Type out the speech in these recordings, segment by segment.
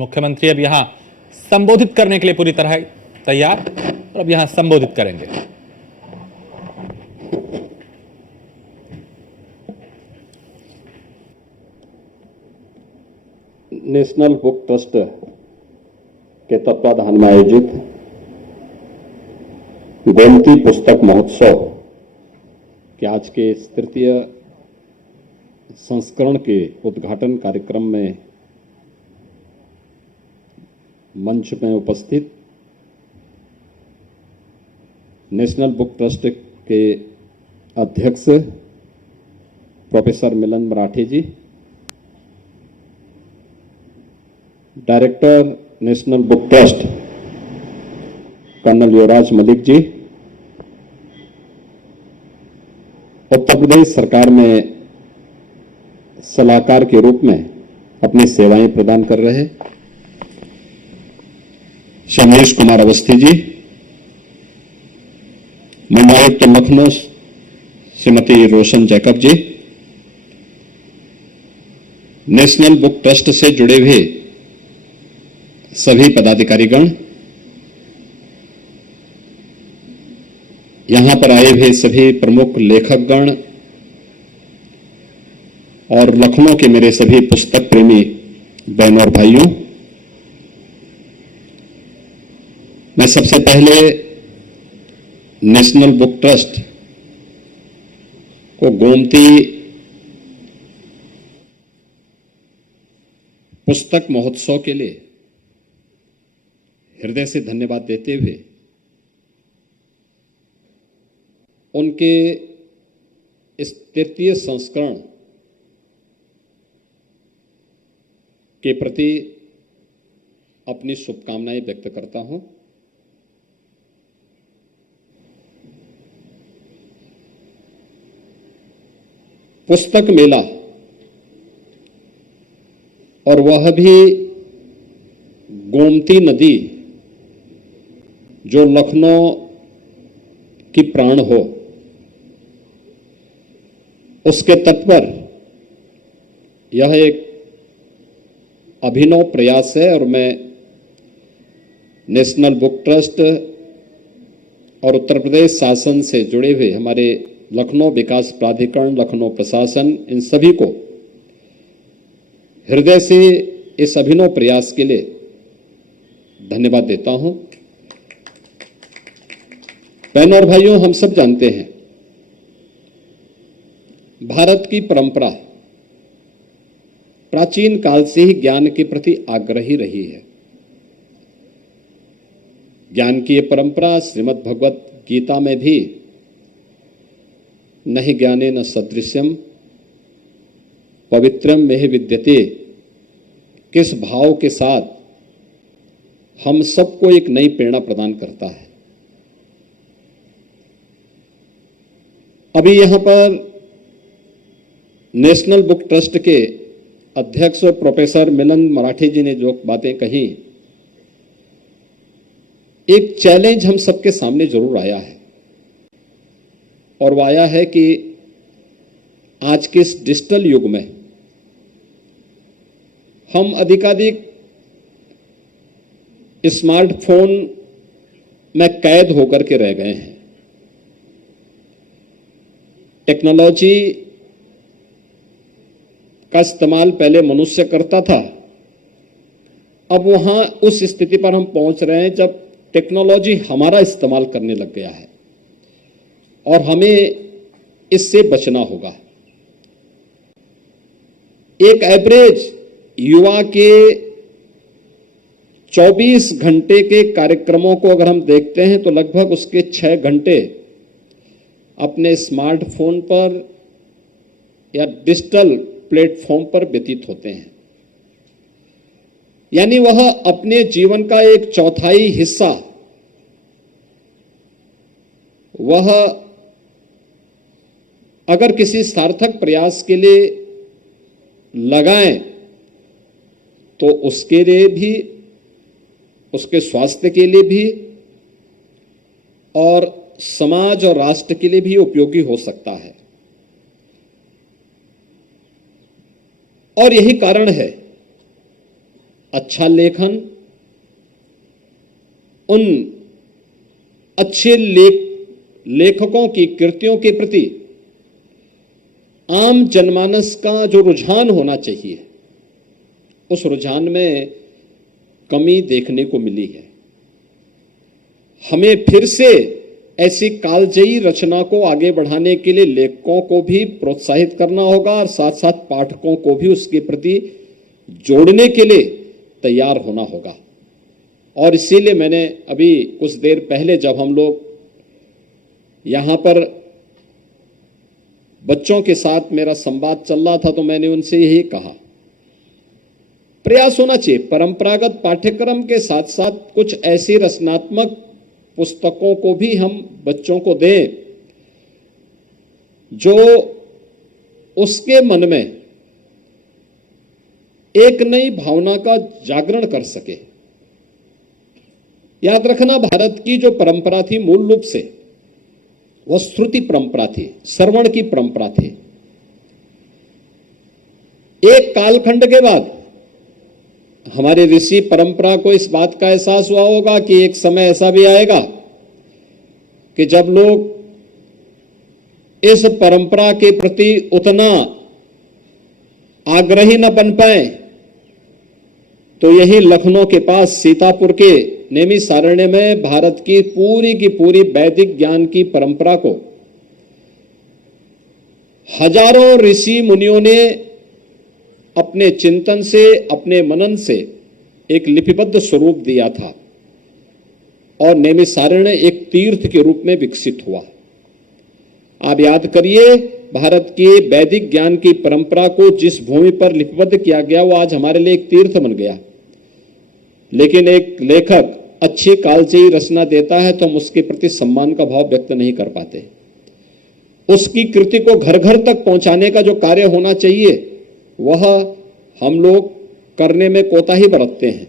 मुख्यमंत्री अब यहां संबोधित करने के लिए पूरी तरह तैयार और अब यहां संबोधित करेंगे। नेशनल बुक ट्रस्ट के तत्वाधान में आयोजित गोमती पुस्तक महोत्सव के आज के तृतीय संस्करण के उद्घाटन कार्यक्रम में मंच में उपस्थित नेशनल बुक ट्रस्ट के अध्यक्ष professor Milan Marathi ji, director National Book Trust colonel Yuvraj Malik ji, Uttar Pradesh सरकार में सलाहकार के रूप में अपनी सेवाएं प्रदान कर रहे शमलेश कुमार अवस्थी जी, मंडलायुक्त लखनऊ श्रीमती रोशन जैकब जी, नेशनल बुक ट्रस्ट से जुड़े हुए सभी पदाधिकारीगण, यहां पर आए हुए सभी प्रमुख लेखकगण और लखनऊ के मेरे सभी पुस्तक प्रेमी बहनों और भाइयों, मैं सबसे पहले नेशनल बुक ट्रस्ट को गोमती पुस्तक महोत्सव के लिए हृदय से धन्यवाद देते हुए उनके इस तृतीय संस्करण के प्रति अपनी शुभकामनाएं व्यक्त करता हूं। पुस्तक मेला और वह भी गोमती नदी जो लखनऊ की प्राण हो, उसके तट पर यह एक अभिनव प्रयास है और मैं नेशनल बुक ट्रस्ट और उत्तर प्रदेश शासन से जुड़े हुए हमारे लखनऊ विकास प्राधिकरण, लखनऊ प्रशासन, इन सभी को हृदय से इस अभिनव प्रयास के लिए धन्यवाद देता हूं। बहनों और भाइयों, हम सब जानते हैं भारत की परंपरा प्राचीन काल से ही ज्ञान के प्रति आग्रही रही है। ज्ञान की ये परंपरा श्रीमद् भगवत गीता में भी नहि ज्ञाने न सदृश्यम पवित्रम में विद्यते किस भाव के साथ हम सबको एक नई प्रेरणा प्रदान करता है। अभी यहां पर नेशनल बुक ट्रस्ट के अध्यक्ष प्रोफेसर मिलन मराठी जी ने जो बातें कही, एक चैलेंज हम सबके सामने जरूर आया है और वो आया है कि आज के इस डिजिटल युग में हम अधिकाधिक स्मार्टफोन में कैद होकर के रह गए हैं। टेक्नोलॉजी का इस्तेमाल पहले मनुष्य करता था, अब वहां उस स्थिति पर हम पहुंच रहे हैं जब टेक्नोलॉजी हमारा इस्तेमाल करने लग गया है और हमें इससे बचना होगा। एक एवरेज युवा के 24 घंटे के कार्यक्रमों को अगर हम देखते हैं तो लगभग उसके 6 घंटे अपने स्मार्टफोन पर या डिजिटल प्लेटफॉर्म पर व्यतीत होते हैं। यानी वह अपने जीवन का एक चौथाई हिस्सा वह अगर किसी सार्थक प्रयास के लिए लगाएं तो उसके लिए भी, उसके स्वास्थ्य के लिए भी और समाज और राष्ट्र के लिए भी उपयोगी हो सकता है। और यही कारण है अच्छा लेखन, उन अच्छे लेखकों की कृतियों के प्रति आम जनमानस का जो रुझान होना चाहिए, उस रुझान में कमी देखने को मिली है। हमें फिर से ऐसी कालजयी रचना को आगे बढ़ाने के लिए लेखकों को भी प्रोत्साहित करना होगा और साथ साथ पाठकों को भी उसके प्रति जोड़ने के लिए तैयार होना होगा। और इसीलिए मैंने अभी कुछ देर पहले जब हम लोग यहां पर बच्चों के साथ मेरा संवाद चल रहा था तो मैंने उनसे यही कहा, प्रयास होना चाहिए परंपरागत पाठ्यक्रम के साथ साथ कुछ ऐसी रचनात्मक पुस्तकों को भी हम बच्चों को दें जो उसके मन में एक नई भावना का जागरण कर सके। याद रखना, भारत की जो परंपरा थी मूल रूप से वह श्रुति परंपरा थी, श्रवण की परंपरा थी। एक कालखंड के बाद हमारे ऋषि परंपरा को इस बात का एहसास हुआ होगा कि एक समय ऐसा भी आएगा कि जब लोग इस परंपरा के प्रति उतना आग्रही न बन पाए तो यही लखनऊ के पास सीतापुर के नैमिषारण्य में भारत की पूरी वैदिक ज्ञान की परंपरा को हजारों ऋषि मुनियों ने अपने चिंतन से, अपने मनन से एक लिपिबद्ध स्वरूप दिया था और नैमिषारण्य एक तीर्थ के रूप में विकसित हुआ। आप याद करिए, भारत की वैदिक ज्ञान की परंपरा को जिस भूमि पर लिपिबद्ध किया गया वो आज हमारे लिए एक तीर्थ बन गया। लेकिन एक लेखक अच्छी कालजयी रचना देता है तो हम उसके प्रति सम्मान का भाव व्यक्त नहीं कर पाते। उसकी कृति को घर घर तक पहुंचाने का जो कार्य होना चाहिए वह हम लोग करने में कोताही बरतते हैं।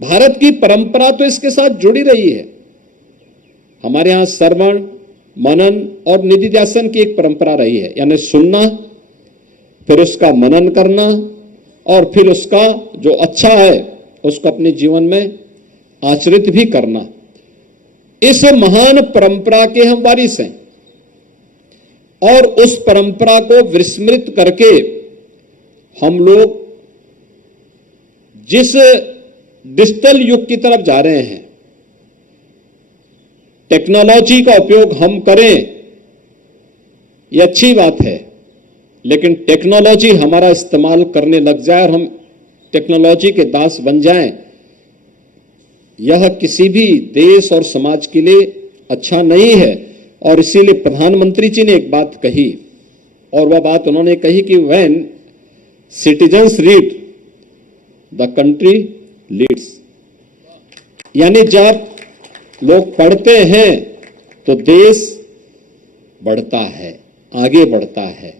भारत की परंपरा तो इसके साथ जुड़ी रही है। हमारे यहां श्रवण, मनन और निधिध्यासन की एक परंपरा रही है, यानी सुनना, फिर उसका मनन करना और फिर उसका जो अच्छा है उसको अपने जीवन में आचरित भी करना। इस महान परंपरा के हम वारिस हैं और उस परंपरा को विस्मृत करके हम लोग जिस डिजिटल युग की तरफ जा रहे हैं, टेक्नोलॉजी का उपयोग हम करें, यह अच्छी बात है, लेकिन टेक्नोलॉजी हमारा इस्तेमाल करने लग जाए और हम टेक्नोलॉजी के दास बन जाएं, यह किसी भी देश और समाज के लिए अच्छा नहीं है। और इसीलिए प्रधानमंत्री जी ने एक बात कही और वह बात उन्होंने कही कि when citizens read the country leads, यानी जब लोग पढ़ते हैं तो देश बढ़ता है, आगे बढ़ता है।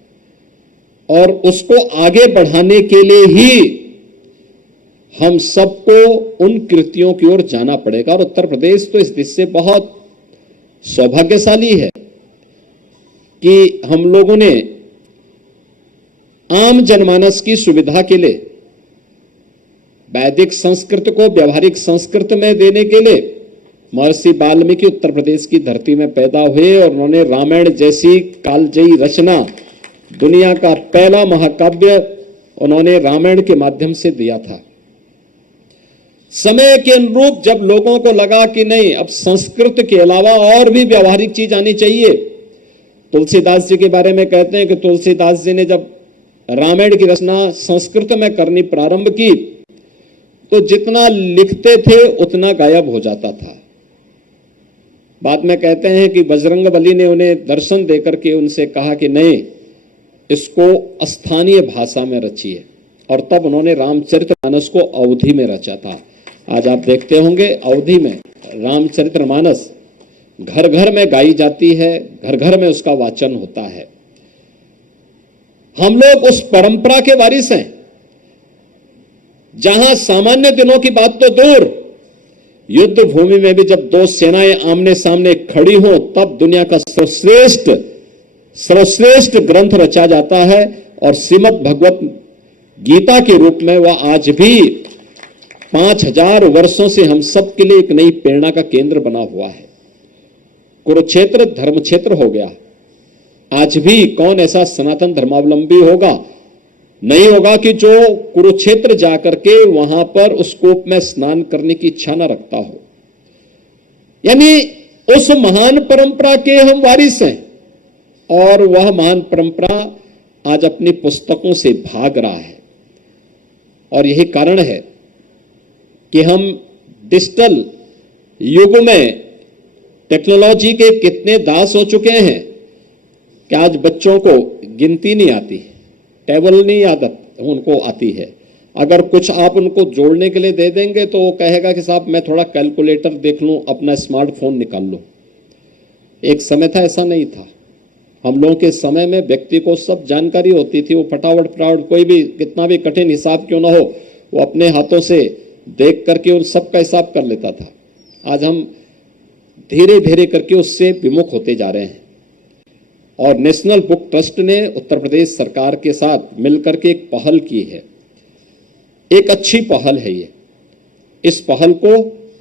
और उसको आगे बढ़ाने के लिए ही हम सबको उन कृतियों की ओर जाना पड़ेगा। और उत्तर प्रदेश तो इस दिशा से बहुत सौभाग्यशाली है कि हम लोगों ने आम जनमानस की सुविधा के लिए वैदिक संस्कृत को व्यवहारिक संस्कृत में देने के लिए महर्षि वाल्मीकि उत्तर प्रदेश की धरती में पैदा हुए और उन्होंने रामायण जैसी कालजयी रचना, दुनिया का पहला महाकाव्य उन्होंने रामायण के माध्यम से दिया था। समय के अनुरूप जब लोगों को लगा कि नहीं, अब संस्कृत के अलावा और भी व्यवहारिक चीज आनी चाहिए, तुलसीदास जी के बारे में कहते हैं कि तुलसीदास जी ने जब रामायण की रचना संस्कृत में करनी प्रारंभ की तो जितना लिखते थे उतना गायब हो जाता था। बाद में कहते हैं कि बजरंगबली ने उन्हें दर्शन देकर के उनसे कहा कि नहीं, इसको स्थानीय भाषा में रचिए, और तब उन्होंने रामचरितमानस को अवधी में रचा था। आज आप देखते होंगे अवधी में रामचरितमानस घर घर में गाई जाती है, घर घर में उसका वाचन होता है। हम लोग उस परंपरा के वारिस हैं जहां सामान्य दिनों की बात तो दूर, युद्ध भूमि में भी जब दो सेनाएं आमने सामने खड़ी हो तब दुनिया का सर्वश्रेष्ठ ग्रंथ रचा जाता है और श्रीमद् भगवत गीता के रूप में वह आज भी 5000 वर्षों से हम सब के लिए एक नई प्रेरणा का केंद्र बना हुआ है। कुरुक्षेत्र धर्म क्षेत्र हो गया। आज भी कौन ऐसा सनातन धर्मावलंबी होगा, नहीं होगा कि जो कुरुक्षेत्र जाकर के वहां पर उस कूप में स्नान करने की इच्छा न रखता हो। यानी उस महान परंपरा के हम वारिस हैं और वह महान परंपरा आज अपनी पुस्तकों से भाग रहा है। और यही कारण है कि हम डिजिटल युग में टेक्नोलॉजी के कितने दास हो चुके हैं कि आज बच्चों को गिनती नहीं आती, टेबल नहीं आदत उनको आती है। अगर कुछ आप उनको जोड़ने के लिए दे देंगे तो वो कहेगा कि साहब मैं थोड़ा कैलकुलेटर देख लूं, अपना स्मार्टफोन निकाल लूं। एक समय था ऐसा नहीं था। हम लोगों के समय में व्यक्ति को सब जानकारी होती थी, वो फटाफट कोई भी कितना भी कठिन हिसाब क्यों ना हो वो अपने हाथों से देख करके उन सब का हिसाब कर लेता था। आज हम धीरे धीरे करके उससे विमुख होते जा रहे हैं। और नेशनल बुक ट्रस्ट ने उत्तर प्रदेश सरकार के साथ मिलकर के एक पहल की है। एक अच्छी पहल है ये। इस पहल को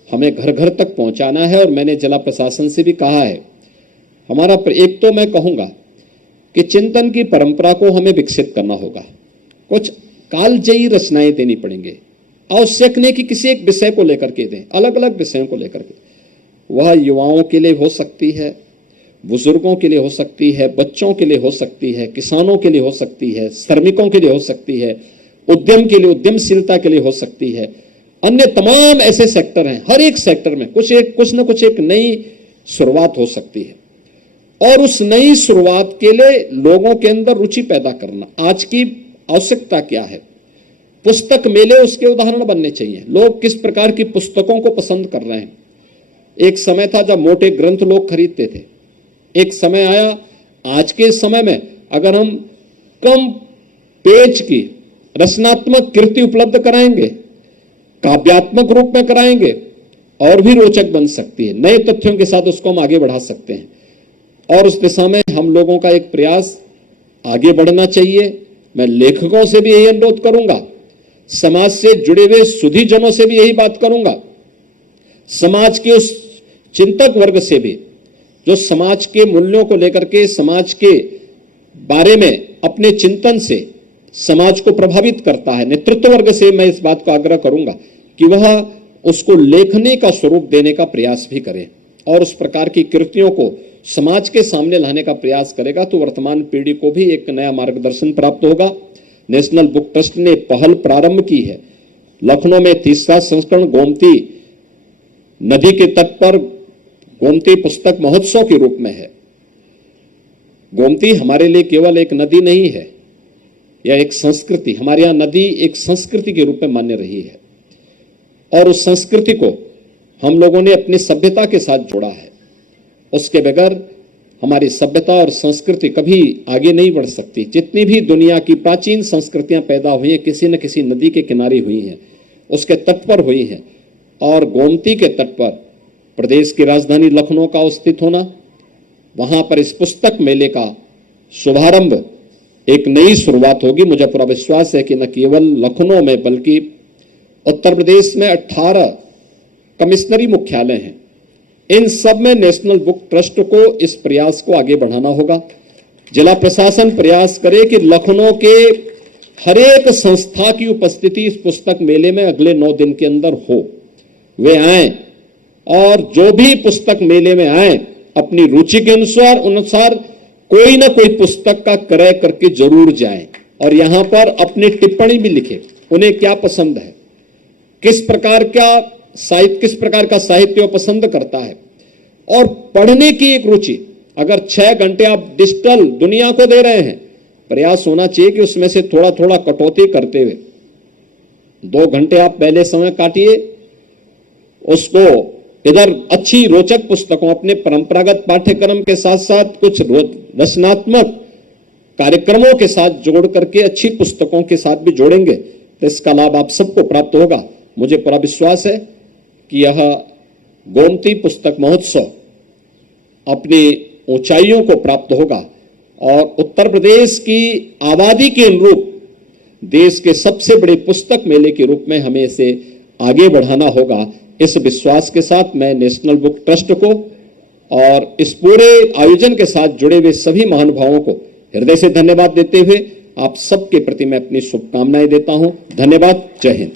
हमें घर घर तक पहुंचाना है और मैंने जिला प्रशासन से भी कहा है। हमारा एक तो मैं कहूंगा कि चिंतन की परंपरा को हमें विकसित करना होगा। कुछ कालजयी रचनाएं देनी पड़ेंगे। आवश्यक नहीं कि किसी एक विषय को लेकर के दें, अलग अलग विषयों को लेकर के। वह युवाओं के लिए हो सकती है, बुजुर्गों के लिए हो सकती है, बच्चों के लिए हो सकती है, किसानों के लिए हो सकती है, श्रमिकों के लिए हो सकती है, उद्यम के लिए, उद्यमशीलता के लिए हो सकती है। अन्य तमाम ऐसे सेक्टर हैं, हर एक सेक्टर में कुछ न कुछ एक नई शुरुआत हो सकती है। और उस नई शुरुआत के लिए लोगों के अंदर रुचि पैदा करना। आज की आवश्यकता क्या है? पुस्तक मेले उसके उदाहरण बनने चाहिए। लोग किस प्रकार की पुस्तकों को पसंद कर रहे हैं। एक समय था जब मोटे ग्रंथ लोग खरीदते थे। एक समय आया, आज के समय में अगर हम कम पेज की रचनात्मक कृति उपलब्ध कराएंगे, काव्यात्मक रूप में कराएंगे, और भी रोचक बन सकती है। नए तथ्यों के साथ उसको हम आगे बढ़ा सकते हैं। और उस दिशा में हम लोगों का एक प्रयास आगे बढ़ना चाहिए। मैं लेखकों से भी यही अनुरोध करूंगा, समाज से जुड़े हुए सुधीजनों से भी यही बात करूंगा, समाज के उस चिंतक वर्ग से भी जो समाज के मूल्यों को लेकर के, समाज के बारे में अपने चिंतन से समाज को प्रभावित करता है, नेतृत्व वर्ग से मैं इस बात को आग्रह करूंगा कि वह उसको लेखने का स्वरूप देने का प्रयास भी करे और उस प्रकार की कृतियों को समाज के सामने लाने का प्रयास करेगा तो वर्तमान पीढ़ी को भी एक नया मार्गदर्शन प्राप्त होगा। नेशनल बुक ट्रस्ट ने पहल प्रारंभ की है। लखनऊ में 30वां संस्करण गोमती नदी के तट पर गोमती पुस्तक महोत्सव के रूप में है। गोमती हमारे लिए केवल एक नदी नहीं है, यह एक संस्कृति, हमारे यहाँ नदी एक संस्कृति के रूप में मान्य रही है और उस संस्कृति को हम लोगों ने अपनी सभ्यता के साथ जोड़ा है। उसके बगैर हमारी सभ्यता और संस्कृति कभी आगे नहीं बढ़ सकती। जितनी भी दुनिया की प्राचीन संस्कृतियां पैदा हुई हैं, किसी न किसी नदी के किनारे हुई हैं, उसके तट पर हुई हैं। और गोमती के तट पर प्रदेश की राजधानी लखनऊ का स्थित होना, वहां पर इस पुस्तक मेले का शुभारंभ एक नई शुरुआत होगी। मुझे पूरा विश्वास है कि न केवल लखनऊ में बल्कि उत्तर प्रदेश में 18 कमिश्नरी मुख्यालय हैं। इन सब में नेशनल बुक ट्रस्ट को इस प्रयास को आगे बढ़ाना होगा। जिला प्रशासन प्रयास करे कि लखनऊ के हर एक संस्था की उपस्थिति इस पुस्तक मेले में अगले 9 दिन के अंदर हो। वे आए और जो भी पुस्तक मेले में आए अपनी रुचि के अनुसार कोई ना कोई पुस्तक का क्रय करके जरूर जाएं और यहां पर अपनी टिप्पणी भी लिखें। उन्हें क्या पसंद है, किस प्रकार का साहित्य पसंद करता है और पढ़ने की एक रुचि। अगर 6 घंटे आप डिजिटल दुनिया को दे रहे हैं, प्रयास होना चाहिए कि उसमें से थोड़ा थोड़ा कटौती करते हुए 2 घंटे आप पहले समय काटिए, उसको इधर अच्छी रोचक पुस्तकों, अपने परंपरागत पाठ्यक्रम के साथ साथ कुछ रचनात्मक कार्यक्रमों के साथ जोड़ करके अच्छी पुस्तकों के साथ भी जोड़ेंगे तो इसका लाभ आप सबको प्राप्त होगा। मुझे पूरा विश्वास है कि यह गोमती पुस्तक महोत्सव अपनी ऊंचाइयों को प्राप्त होगा और उत्तर प्रदेश की आबादी के अनुरूप देश के सबसे बड़े पुस्तक मेले के रूप में हमें इसे आगे बढ़ाना होगा। इस विश्वास के साथ मैं नेशनल बुक ट्रस्ट को और इस पूरे आयोजन के साथ जुड़े हुए सभी महानुभावों को हृदय से धन्यवाद देते हुए आप सबके प्रति मैं अपनी शुभकामनाएं देता हूं। धन्यवाद। जय हिंद।